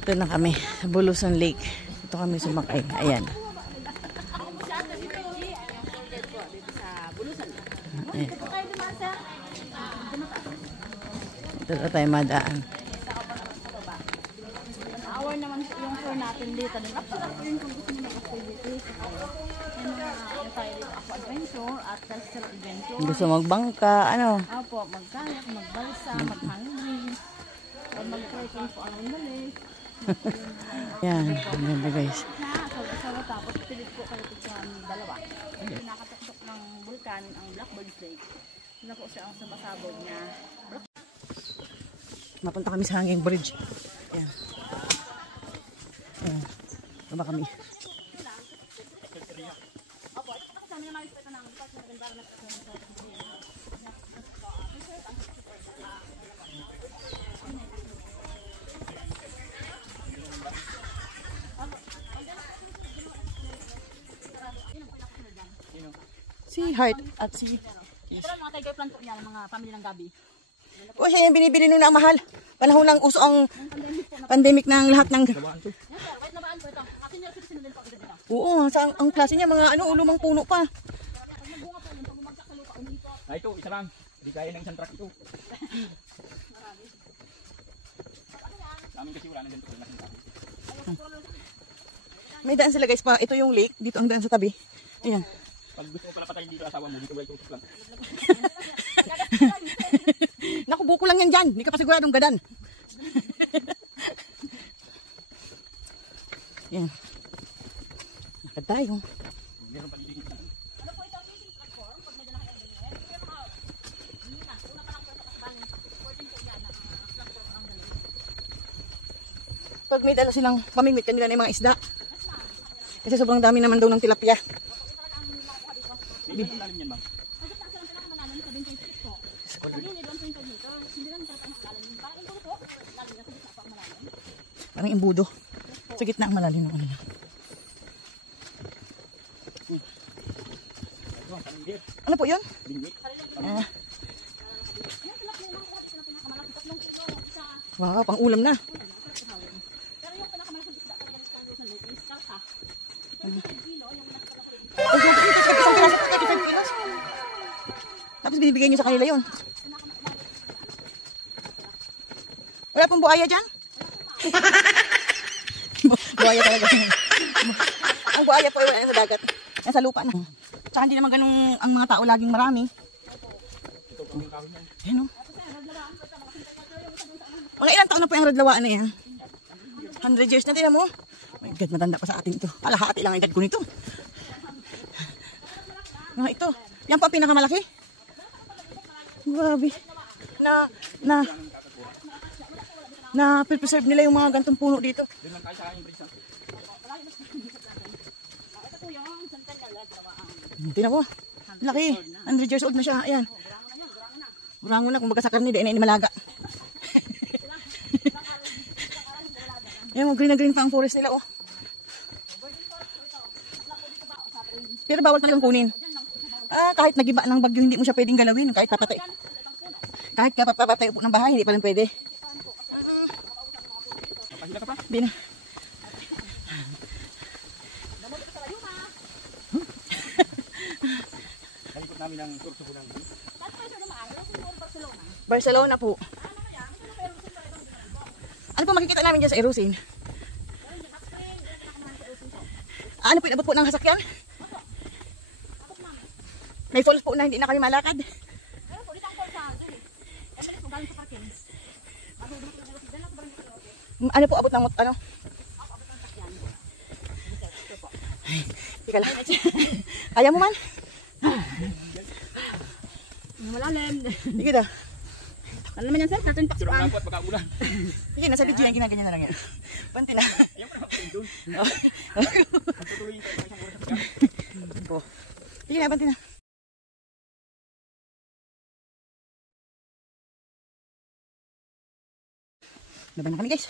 Ito na kami, Bulusan Lake. Ito kami sumakay. Ayan. Ayan. Ito na tayo madaan. Hour naman yung tour natin dito. Napasarap rin kung gusto nyo mag-activity. Yung tayo dito ako adventure at cultural adventure. Gusto magbangka, ano? Opo, magkayak, magbalsa, mag-hanging. O mag-trekking po ang mali. Yan, ganda guys. Sawa tapos pilit po kayo sa dalawa. Nakatuktok ng vulkan ang Blackbird Lake. Yun po siya ang sumasabog na. Mapunta kami sa Hanging Bridge. Ayan. Ayan. Tama kami. Si Heart at si... Ito lang mga tiger plant po niya, mga family ng gabi. O siya yung binibili nung na mahal. Panahon ng uso ang pandemic ng lahat ng... Oo, sa ang klase niya mga ano, ulumang puno pa. Ah, ito, isa lang. Hindi kaya ng isang truck ito. Namin kasi wala na dyan. May daan sila guys pa. Ito yung lake. Dito ang daan sa tabi. Ayan. Pag gusto mo pala patayin dito asawa mo, dito ba itutok lang? Naku, buko lang yan dyan. Hindi ka pa siguradong gadan. Yan. Lakad tayo. Meron pa dito. Pag may dala silang pamimit kanila na yung mga isda. Kasi sobrang dami naman daw ng tilapia. Hindi lang lalim yan, ma'am. Parang imbudo. Sa gitna ang malalim ng kanila. Ano po yun? Wow, pang ulam na. Tapos binibigay niyo sa kanila yun. Wala pong buhaya dyan? Buhaya talaga. Ang buhaya po ay wala sa dagat. Yan sa lupa na. Tsaka hindi naman ganun ang mga tao laging marami. Ayan o. Mga ilang taon na po yung radlawaan na yan? 100 years na, tinan mo. My God, matanda pa sa atin ito. Kalahati lang ang edad ko nito. Mga ito. Yan pa pinakamalaki. Grabe. Na preserve nila yung mga gantong puno dito. Tingnan mo. Laki. 100 years old na siya. Ayan. Burango na. Kung baga sa karni, dahil na ini malaga. Ayan, green na green pa ang forest nila, oh. Pero bawal talagang kunin. Kahit nagiba ng bagyo, hindi mo siya pwedeng galawin. Kahit papatay. Kahit papatay po ng bahay, hindi pa rin pwede. Bina. Nalikot namin ng kurso ng Barcelona po. Ano po makikita namin dyan sa Erosin? Ano po inabot po ng hasakyan? May falls po na hindi na kami malakad. Ano po abot ng ano? Ay, tika lang. Kaya mo man? Malalim. Sige daw. Ano naman yan, sir? Natin pa. Sirang lapot, pagkaulan. Sige, nasa video yan, ginaganyan na lang yan. Panti na. Ayaw ko na makain doon. Pagtutuloy tayo sa isang oras sa pagkain. Sige na, panti na. Laban na kami guys.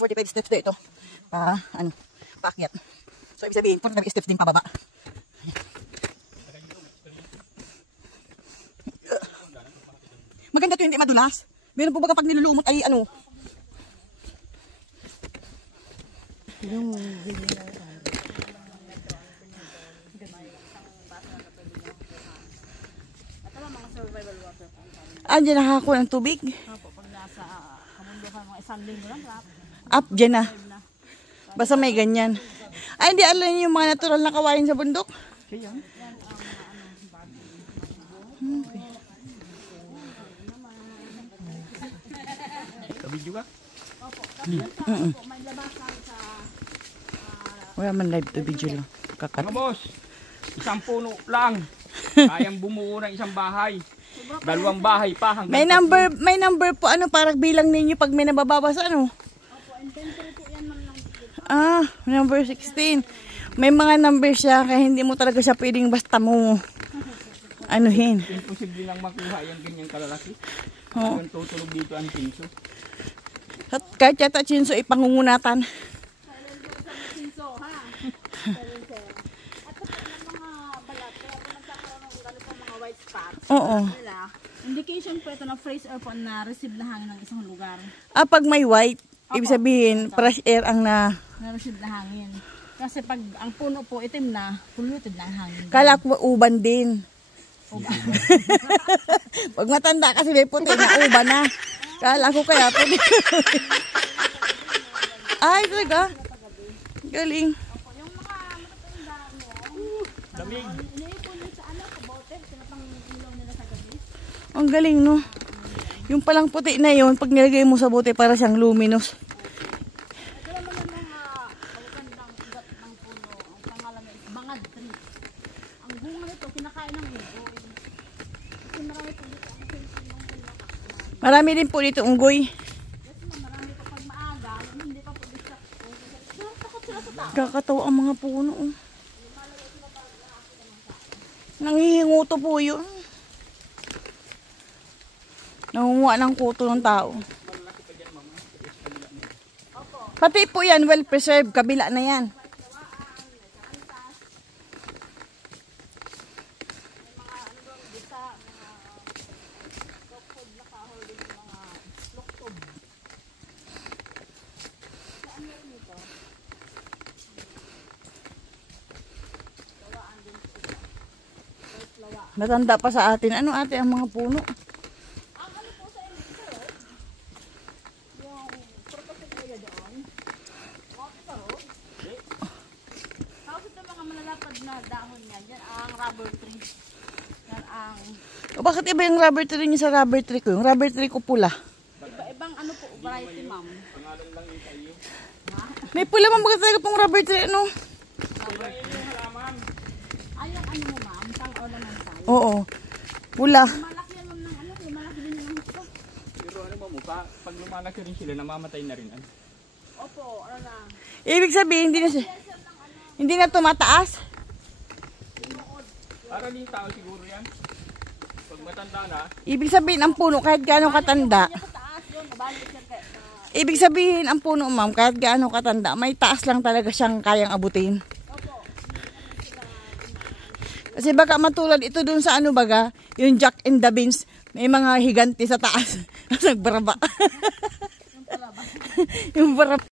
"45 steps ito. Paakyat. So, ibig sabihin, 45 steps din pababa. Maganda to, hindi madulas. Meron po baga pag nilulumot ay ano. Diyan nakakuha ng tubig. Opo, pag nasa kamundukan mga isang linggo lang, rap. Up, dyan na. Basta may ganyan. Ay, hindi alam niyo yung mga natural na kawain sa bundok. Kaya. Kabidyo ka? Opo, kasi po, may labasan sa Wala man live to video lang. Kakat. Mga boss, isang puno lang. Kayang bumuo ng isang bahay. 2 bahay pa hanggang May number po ano para bilang ninyo pag may nabababas ano. opo, inventory po yan man lang. Number 16. May mga number siya kaya hindi mo talaga siya pwedeng basta mo anuhin. imposible lang makuha yung ganyang kalalaki. Oo. Hanggang tutulog dito ang pinso. At kahit yata chinso ipangungunatan. Sinso, ha? Silencer. At kapag ng mga balat, kaya po nagkakaroon ng ganito mga white spots. Oo. Nila, indication po ito na fresh air po na receive na hangin ng isang lugar. Pag may white, ibig sabihin fresh air ang na. Na-receive na hangin. Kasi pag ang puno po itim na, polluted na ang hangin. Kala ko uban din. Pag matanda kasi may puti na uban na. Kala ko kaya pwede. Ay, talaga. Galing. Yung mga matatanda mo, Lamig. iniipon nyo sa ano, kabote, sinapang ilaw nila sa gabi. Ang galing, no? Yung palang puti na yun, pag nilagay mo sa bote, para siyang luminous. Ito naman ang mga magandang ugat ng puno. Ang pangalan ay bangad tree. Ang bunga nito, kinakain ng ugo. Kasi marami po dito ang Marami din po dito unggoy. Kasi marami pa pag maaga, hindi pa po dito. Takot sila sa tao. Kakatawa ang mga puno. Oh. Nangihinguto po yun. Nangunguha ng kuto ng tao. Pati po yan, well preserved. Kabila na yan. Matanda pa sa atin. Ano ate ang mga puno? Tapos ito mga malalapad na dahon niya, yan ang rubber tree. Yan ang O bakit iba yung rubber tree niyo sa rubber tree ko? Yung rubber tree ko pula. iba-ibang ano po, variety ma'am. May pula man baga talaga pong rubber tree, ano? Ay, ang ano mo ma'am, pang ornamental. Oo. Pula. Malaki yan ma'am ng ano, malaki din yung gusto. Pero ano ba mo, pag lumalaki rin sila, namamatay na rin. Ano? Opo, ano na. Ibig sabihin, hindi na tumataas. Para din tao siguro yan. Pag matanda na, Ibig sabihin, ang puno, kahit gaano katanda. Sa taas yun, nabalik yan kaya na. Ibig sabihin, ang puno, ma'am, kahit gaano katanda, may taas lang talaga siyang kayang abutin. Kasi baka matulad ito dun sa ano baga, yung Jack and the Beans, may mga higanti sa taas. Nagbaraba. Yung baraba.